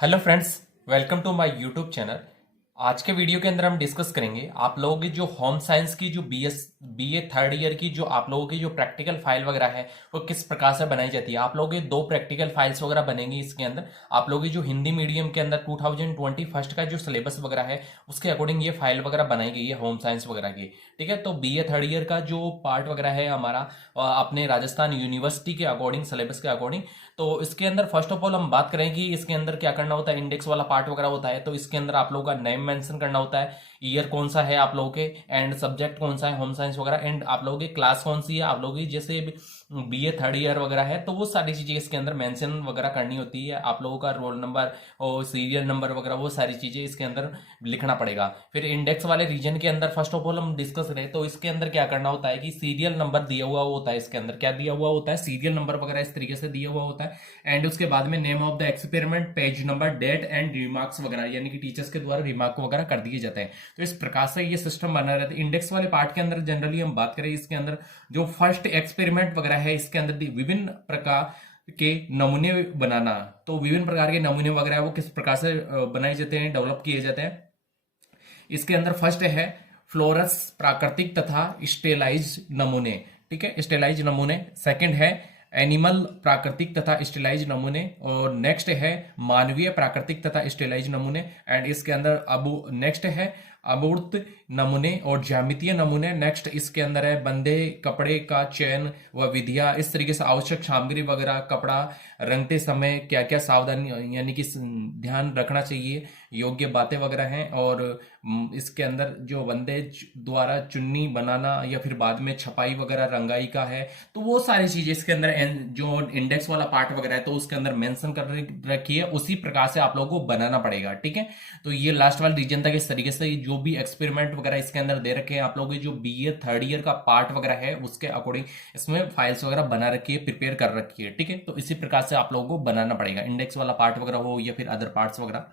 Hello friends, welcome to my YouTube channel. आज के video के अंदर हम डिस्कस करेंगे आप लोगों की जो होम साइंस की जो बीए थर्ड ईयर की जो आप लोगों की जो प्रैक्टिकल फाइल वगैरह है वो किस प्रकार से बनाई जाती है। आप लोगों के दो प्रैक्टिकल फाइल्स वगैरह बनेंगी इसके अंदर। आप लोगों की जो हिंदी मीडियम के अंदर 2021 का जो सिलेबस वगैरह है उसके अकॉर्डिंग ये फाइल वगैरह बनाई गई है होम साइंस वगैरह की। ठीक है, तो बीए थर्ड ईयर का जो पार्ट वगैरह है हमारा अपने राजस्थान यूनिवर्सिटी के अकॉर्डिंग सिलेबस के अकॉर्डिंग। तो इसके अंदर फर्स्ट ऑफ ऑल हम बात करें कि इसके अंदर क्या करना होता है। इंडेक्स वाला पार्ट वगैरह होता है तो इसके अंदर आप लोगों का नेम मेंशन करना होता है, ईयर कौन सा है आप लोगों के, एंड सब्जेक्ट कौन सा है होम साइंस वगैरह, एंड आप लोगों की क्लास कौन सी है। आप लोगों की जैसे बीए थर्ड ईयर वगैरह है तो वो सारी चीजें इसके अंदर मेंशन वगैरह करनी होती है। आप लोगों का रोल नंबर और सीरियल नंबर वगैरह वो सारी चीजें इसके अंदर लिखना पड़ेगा। फिर इंडेक्स वाले रीजन के अंदर फर्स्ट ऑफ ऑल हम डिस्कस करें तो इसके अंदर क्या करना होता है कि सीरियल नंबर दिया हुआ होता है। इसके अंदर क्या दिया हुआ होता है, सीरियल नंबर वगैरह इस तरीके से दिया हुआ होता है। एंड उसके बाद में name of the experiment, page number, date and remarks वगैरह, यानी कि टीचर्स के द्वारा रिमार्क वगैरह कर दिए जाते हैं। तो इस प्रकार से ये सिस्टम बना रहता है। इंडेक्स वाले पार्ट के अंदर जनरली हम बात करें इसके अंदर जो फर्स्ट एक्सपेरिमेंट वगैरह है इसके अंदर विभिन्न प्रकार के नमूने बनाना। तो विभिन्न प्रकार के नमूने वगैरह वो किस प्रकार से बनाए जाते हैं, डेवलप किए जाते हैं। इसके अंदर फर्स्ट है फ्लोरस, प्राकृतिक तथा स्टेलाइज नमूने। ठीक है, स्टेलाइज नमूने। सेकंड है एनिमल, प्राकृतिक तथा स्टेलाइज नमूने। और नेक्स्ट है मानवीय, प्राकृतिक तथा स्टेलाइज नमूने। एंड इसके अंदर अब नेक्स्ट है अमूर्त नमूने और ज्यामितीय नमूने। नेक्स्ट इसके अंदर है बंधे कपड़े का चयन व विधियां, इस तरीके से आवश्यक सामग्री वगैरह, कपड़ा रंगते समय क्या क्या सावधानी यानी कि ध्यान रखना चाहिए, योग्य बातें वगैरह हैं। और इसके अंदर जो बंदे द्वारा चुन्नी बनाना या फिर बाद में छपाई वगैरह रंगाई का है तो वो सारी चीजें इसके अंदर जो इंडेक्स वाला पार्ट वगैरह है तो उसके अंदर मेंशन कर रखी है। उसी प्रकार से आप लोगों को बनाना पड़ेगा। ठीक है, तो ये लास्ट वाला रीजन तक इस तरीके से जो भी एक्सपेरिमेंट वगैरह इसके अंदर दे रखे हैं आप लोगों की जो बीए थर्ड ईयर का पार्ट वगैरह है उसके अकॉर्डिंग इसमें फाइल्स वगैरह बना रखी है, प्रिपेयर कर रखी है। ठीक है, तो इसी प्रकार से आप लोगों को बनाना पड़ेगा, इंडेक्स वाला पार्ट वगैरह हो या फिर अदर पार्ट्स वगैरह।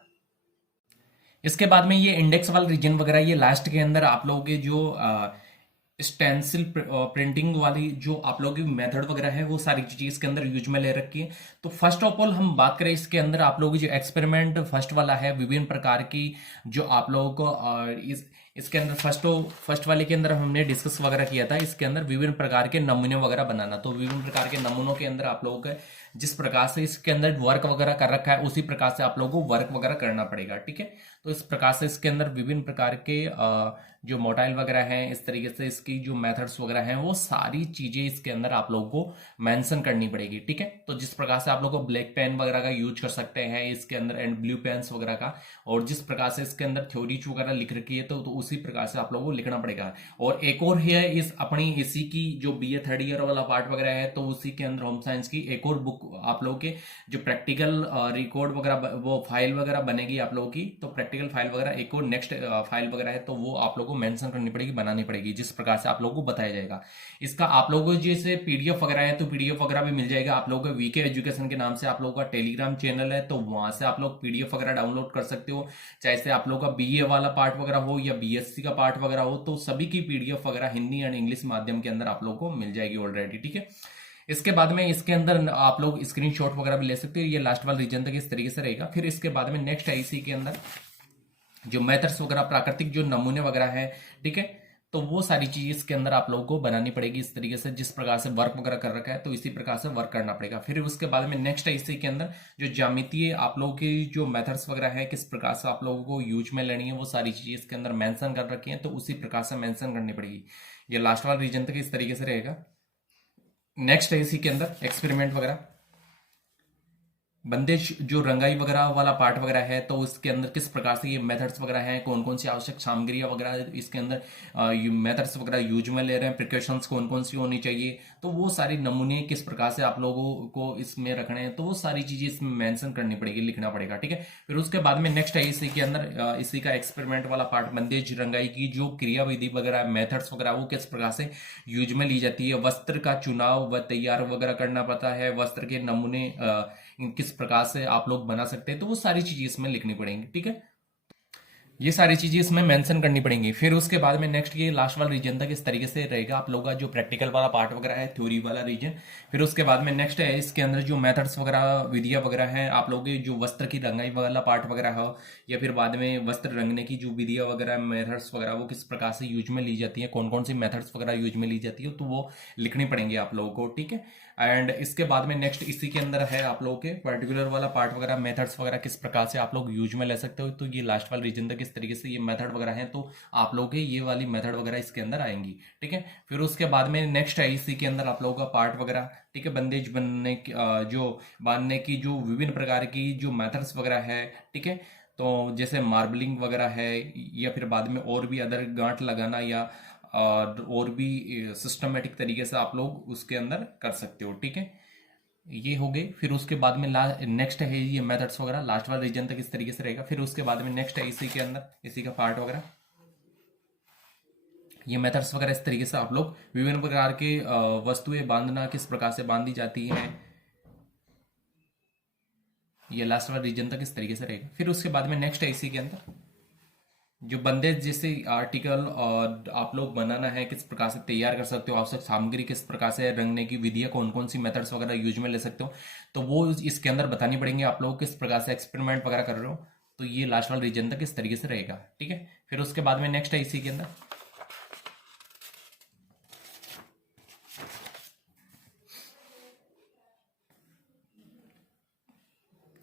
इसके बाद में ये इंडेक्स वाला रीजन वगैरह ये लास्ट के अंदर आप लोगों के जो स्टेंसिल प्रिंटिंग वाली जो आप लोगों की मेथड वगैरह है वो सारी चीजें इसके अंदर यूज में ले रखी है। तो फर्स्ट ऑफ ऑल हम बात करें इसके अंदर आप लोगों की जो एक्सपेरिमेंट फर्स्ट वाला है विभिन्न प्रकार की जो आप लोगों को इसके अंदर फर्स्ट वाले के अंदर हमने डिस्कस वगैरह किया था। इसके अंदर विभिन्न प्रकार के नमूने वगैरह बनाना। तो विभिन्न प्रकार के नमूनों के अंदर आप लोगों का जिस प्रकार से इसके अंदर वर्क वगैरह कर रखा है उसी प्रकार से आप लोगों को वर्क वगैरह करना पड़ेगा। ठीक है, तो इस प्रकार से इसके अंदर विभिन्न प्रकार के जो मॉडल वगैरह हैं इस तरीके से इसकी जो मेथड्स वगैरह हैं वो सारी चीजें इसके अंदर आप लोगों को मेंशन करनी पड़ेगी। ठीक है, तो जिस प्रकार से आप लोगों को ब्लैक पेन वगैरह का यूज कर सकते हैं इसके अंदर एंड ब्लू पेन्स वगैरह का, और जिस प्रकार से इसके अंदर थ्योरीज वगैरह लिख रखी है तो उसी प्रकार से आप लोगों को लिखना पड़ेगा। और एक और है इस अपनी इसी की जो बीए थर्ड ईयर वाला पार्ट वगैरह है तो उसी के अंदर होम साइंस की एक और बुक आप लोगों के जो प्रैक्टिकल रिकॉर्ड वगैरह वो फाइल वगैरह बनेगी आप लोगों की। तो प्रैक्टिकल फाइल वगैरह एक और नेक्स्ट फाइल वगैरह है तो वो आप लोगों को मेंशन करनी पड़ेगी, बनानी पड़ेगी, जिस प्रकार से आप लोगों को बताया जाएगा। इसका आप लोगों को जैसे पीडीएफ वगैरह है तो पीडीएफ वगैरह भी मिल जाएगा आप लोगों को। वीके एजुकेशन के नाम से आप लोगों का टेलीग्राम चैनल है तो वहां से आप लोग पीडीएफ वगैरह डाउनलोड कर सकते हो। चाहे से आप लोगों का बीए वाला पार्ट वगैरह हो या बीएससी का पार्ट वगैरह हो तो सभी की पीडीएफ वगैरह हिंदी एंड इंग्लिश माध्यम के अंदर आप लोगों को मिल जाएगी ऑलरेडी। ठीक है, इसके बाद में इसके अंदर आप लोग स्क्रीनशॉट वगैरह भी ले सकते हो। ये लास्ट वाला रीजन तक इस तरीके से रहेगा। फिर इसके बाद में नेक्स्ट है इसी के अंदर जो मेथड्स वगैरह, प्राकृतिक जो नमूने वगैरह है। ठीक है, तो वो सारी चीज इसके अंदर आप लोगों को बनानी पड़ेगी इस तरीके से जिस प्रकार से वर्क वगैरह कर रखा है तो इसी प्रकार से वर्क करना पड़ेगा। फिर उसके बाद में नेक्स्ट है इसी के अंदर जो ज्यामितीय आप लोगों की जो मेथड्स वगैरह है किस प्रकार से आप लोगों को यूज में लेनी है वो सारी चीजें इसके अंदर मेंशन कर रखी है तो उसी प्रकार से मेंशन करनी पड़ेगी। ये लास्ट वाला रीजन तक इस तरीके से रहेगा। नेक्स्ट है इसी के अंदर एक्सपेरिमेंट वगैरह, बंदिश जो रंगाई वगैरह वाला पार्ट वगैरह है तो इसके अंदर किस प्रकार से ये मेथड्स वगैरह हैं, कौन कौन सी आवश्यक सामग्रियां वगैरह इसके अंदर मेथड्स वगैरह यूज में ले रहे हैं, प्रिकॉशंस कौन कौन सी होनी चाहिए, तो वो सारी नमूने किस प्रकार से आप लोगों को इसमें रखने हैं तो वो सारी चीजें इसमें मेंशन करनी पड़ेगी, लिखना पड़ेगा। ठीक है, फिर उसके बाद में नेक्स्ट है इसी के अंदर इसी का एक्सपेरिमेंट वाला पार्ट, बंदेज रंगाई की जो क्रिया विधि वगैरह मेथड्स वगैरह वो किस प्रकार से यूज में ली जाती है, वस्त्र का चुनाव व तैयार वगैरह करना पड़ता है, वस्त्र के नमूने किस प्रकार से आप लोग बना सकते हैं तो वो सारी चीजें इसमें लिखनी पड़ेंगी। ठीक है, ये सारी चीजें इसमें मेंशन करनी पड़ेंगी। फिर उसके बाद में नेक्स्ट ये लास्ट वाला रीजन तक इस तरीके से रहेगा आप लोगों का जो प्रैक्टिकल वाला पार्ट वगैरह है, थ्योरी वाला रीजन। फिर उसके बाद में नेक्स्ट है इसके अंदर जो मेथड्स वगैरह विधियां वगैरह हैं आप लोगों के, जो वस्त्र की रंगाई वाला पार्ट वगैरह हो, या फिर बाद में वस्त्र रंगने की जो विधियां वगैरह मेथड्स वगैरह वो किस प्रकार से यूज में ली जाती है, कौन कौन सी मेथड्स वगैरह यूज में ली जाती है, तो वो लिखनी पड़ेंगे आप लोगों को, ठीक है। एंड इसके बाद में नेक्स्ट इसी के अंदर है आप लोगों के पर्टिकुलर वाला पार्ट वगैरह, मेथड्स वगैरह किस प्रकार से आप लोग यूज में ले सकते हो। तो ये लास्ट वाला रीजन तक इस तरीके से ये मेथड वगैरह है, तो आप लोगों के ये वाली मेथड वगैरह इसके अंदर आएंगी, ठीक है। फिर उसके बाद में नेक्स्ट है इसी के अंदर आप लोगों का पार्ट वगैरह, ठीक है, बंदेज बनने की जो बांधने की जो विभिन्न प्रकार की जो मेथड्स वगैरह है, ठीक है। तो जैसे मार्बलिंग वगैरह है, या फिर बाद में और भी अदर गांठ लगाना, या और भी सिस्टमेटिक तरीके से आप लोग उसके अंदर कर सकते हो, ठीक है। ये हो गई। फिर उसके बाद में नेक्स्ट है ये मेथड्स वगैरह, लास्ट वाला रीजन तक इस तरीके से रहेगा। फिर उसके बाद में नेक्स्ट है इसी के अंदर इसी का पार्ट वगैरह, ये मेथड्स वगैरह इस तरीके से आप लोग विभिन्न प्रकार के वस्तुएं बांधना किस प्रकार से बांधी जाती हैं, ये लास्ट वाला रीजन तक इस तरीके से रहेगा। फिर उसके बाद में नेक्स्ट है इसी के अंदर जो बंदेज जैसे आर्टिकल और आप लोग बनाना है किस प्रकार से तैयार कर सकते हो, आवश्यक सामग्री किस प्रकार से, रंगने की विधियां कौन कौन सी मेथड्स वगैरह यूज में ले सकते हो, तो वो इसके अंदर बतानी पड़ेंगे आप लोग किस प्रकार से एक्सपेरिमेंट वगैरह कर रहे हो। तो ये लास्ट वाला रीजन तक इस तरीके से रहेगा, ठीक है। फिर उसके बाद में नेक्स्ट है इसी के अंदर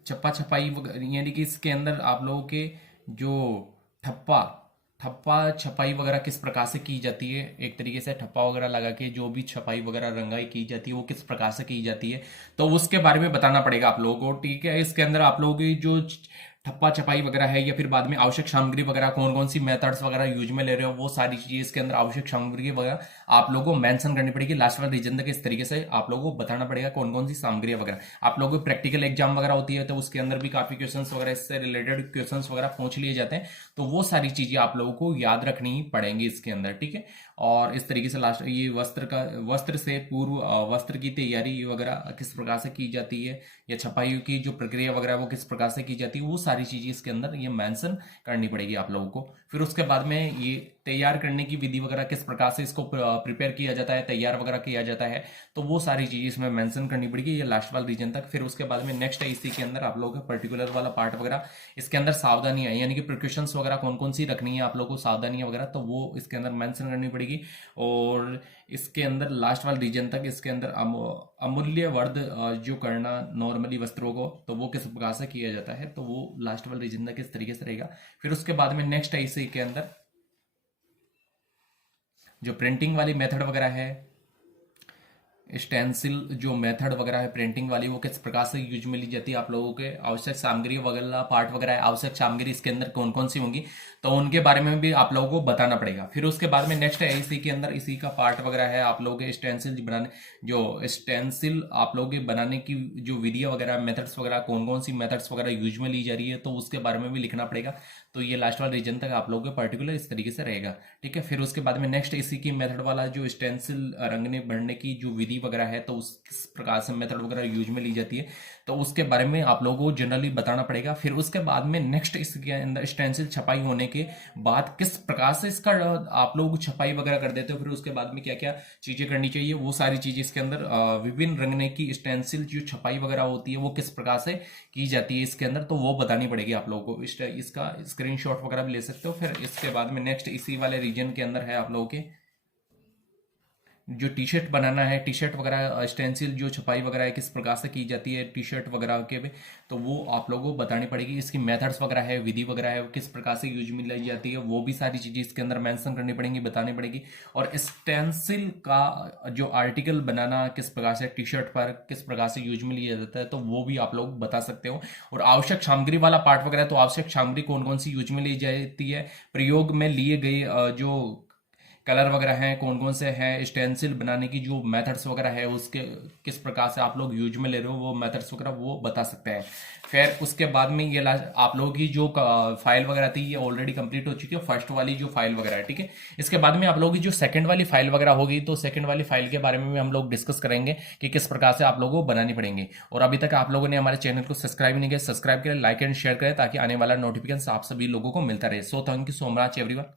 छप्पा छपाई यानी कि इसके अंदर आप लोगों के जो ठप्पा ठप्पा छपाई वगैरह किस प्रकार से की जाती है, एक तरीके से ठप्पा वगैरह लगा के जो भी छपाई वगैरह रंगाई की जाती है वो किस प्रकार से की जाती है, तो उसके बारे में बताना पड़ेगा आप लोगों को, ठीक है। इसके अंदर आप लोगों की जो ठप्पा छपाई वगैरह है, या फिर बाद में आवश्यक सामग्री वगैरह कौन कौन सी मेथड्स वगैरह यूज में ले रहे हो, वो सारी चीजें इसके अंदर आवश्यक सामग्री वगैरह आप लोगों को मेंशन करनी पड़ेगी। लास्ट वाला रीजन तक इस तरीके से आप लोगों को बताना पड़ेगा कौन कौन सी सामग्री वगैरह। आप लोगों को प्रैक्टिकल एग्जाम वगैरह होती है तो उसके अंदर भी काफी क्वेश्चंस वगैरह इससे रिलेटेड क्वेश्चंस वगैरह पूछ लिए जाते हैं, तो वो सारी चीजें आप लोगों को याद रखनी पड़ेंगी इसके अंदर, ठीक है। और इस तरीके से लास्ट ये वस्त्र से पूर्व वस्त्र की तैयारी वगैरह किस प्रकार से की जाती है, या छपाई की जो प्रक्रिया वगैरह वो किस प्रकार से की जाती है, वो सारी चीजें इसके अंदर ये मेंशन करनी पड़ेगी आप लोगों को। फिर उसके बाद में ये तैयार करने की विधि वगैरह किस प्रकार से इसको प्रिपेयर किया जाता है, तैयार वगैरह किया जाता है, तो वो सारी चीजें इसमें मेंशन करनी पड़ेगी, ये लास्ट वाला रीजन तक। फिर उसके बाद में नेक्स्ट है इसी के अंदर आप लोगों का पर्टिकुलर वाला पार्ट वगैरह, इसके अंदर सावधानियां यानी कि प्रिकॉशंस वगैरह कौन कौन सी रखनी है आप लोगों को, सावधानियां वगैरह, तो वो इसके अंदर मेंशन करनी पड़ेगी। और इसके अंदर लास्ट वाला रीजन तक इसके अंदर अमूल्य वर्ध जो करना नॉर्मली वस्त्रों को, तो वो किस प्रकार से किया जाता है, तो वो लास्ट वाला रीजन तक इस तरीके से रहेगा। फिर उसके बाद में नेक्स्ट है इसी के अंदर जो प्रिंटिंग वाली मेथड वगैरह है, स्टेंसिल जो मेथड वगैरह है प्रिंटिंग वाली, वो किस प्रकार से यूज में ली जाती है आप लोगों के, आवश्यक सामग्री वगैरह पार्ट वगैरह है, आवश्यक सामग्री इसके अंदर कौन कौन सी होंगी, तो उनके बारे में भी आप लोगों को बताना पड़ेगा। फिर उसके बाद में नेक्स्ट है इसी के अंदर इसी का पार्ट वगैरह है आप लोगों के स्टेंसिल बनाने, जो स्टेंसिल आप लोगों के बनाने की जो विधियां वगैरह मेथड्स वगैरह कौन कौन सी मेथड्स वगैरह यूज में ली जा रही है, तो उसके बारे में भी लिखना पड़ेगा। तो ये लास्ट वाला रीजन तक आप लोगों के पर्टिकुलर इस तरीके से रहेगा, ठीक है। फिर उसके बाद में नेक्स्ट इसी की मेथड वाला जो स्टेंसिल रंगने बढ़ने की जो विधि वगैरह है, तो उस किस प्रकार से मेथड वगैरह यूज में ली जाती है, तो उसके बारे में आप लोगों को जनरली बताना पड़ेगा। फिर उसके बाद में नेक्स्ट इसके अंदर स्टेंसिल छपाई होने के बाद किस प्रकार से इसका आप लोग छपाई वगैरह कर देते हो, फिर उसके बाद में क्या क्या चीजें करनी चाहिए, वो सारी चीजें इसके अंदर विभिन्न रंगने की स्टेंसिल जो छपाई वगैरह होती है वो किस प्रकार से की जाती है इसके अंदर, तो वो बतानी पड़ेगी आप लोगों को। इसका स्क्रीनशॉट वगैरह भी ले सकते हो। फिर इसके बाद में नेक्स्ट इसी वाले रीजन के अंदर है आप लोगों के जो टी शर्ट बनाना है, टी शर्ट वगैरह स्टेंसिल जो छपाई वगैरह है किस प्रकार से की जाती है टी शर्ट वगैरह के भी, तो वो आप लोगों को बतानी पड़ेगी। इसकी मेथड्स वगैरह है, विधि वगैरह है, किस प्रकार से यूज में लाई जाती है, वो भी सारी चीजें इसके अंदर मेंशन करनी पड़ेंगी, बतानी पड़ेगी। और स्टेंसिल का जो आर्टिकल बनाना किस प्रकार से टी शर्ट पर किस प्रकार से यूज में लिया जाता है, तो वो भी आप लोग बता सकते हो। और आवश्यक सामग्री वाला पार्ट वगैरह, तो आवश्यक सामग्री कौन कौन सी यूज में ली जाती है, प्रयोग में लिए गए जो कलर वगैरह हैं कौन कौन से हैं, स्टेंसिल बनाने की जो मेथड्स वगैरह है उसके किस प्रकार से आप लोग यूज में ले रहे हो वो मेथड्स वगैरह वो बता सकते हैं। फिर उसके बाद में ये आप लोगों की जो फाइल वगैरह थी ये ऑलरेडी कंप्लीट हो चुकी है, फर्स्ट वाली जो फाइल वगैरह है, ठीक है। इसके बाद में आप लोगों की जो सेकंड वाली फाइल वगैरह होगी तो सेकंड वाली फाइल के बारे में भी हम लोग डिस्कस करेंगे कि किस प्रकार से आप लोगों को बनानी पड़ेंगे। और अभी तक आप लोगों ने हमारे चैनल को सब्सक्राइब नहीं किया, सब्सक्राइब करें, लाइक एंड शेयर करें ताकि आने वाला नोटिफिकेशन आप सभी लोगों को मिलता रहे। So thank you so much everyone.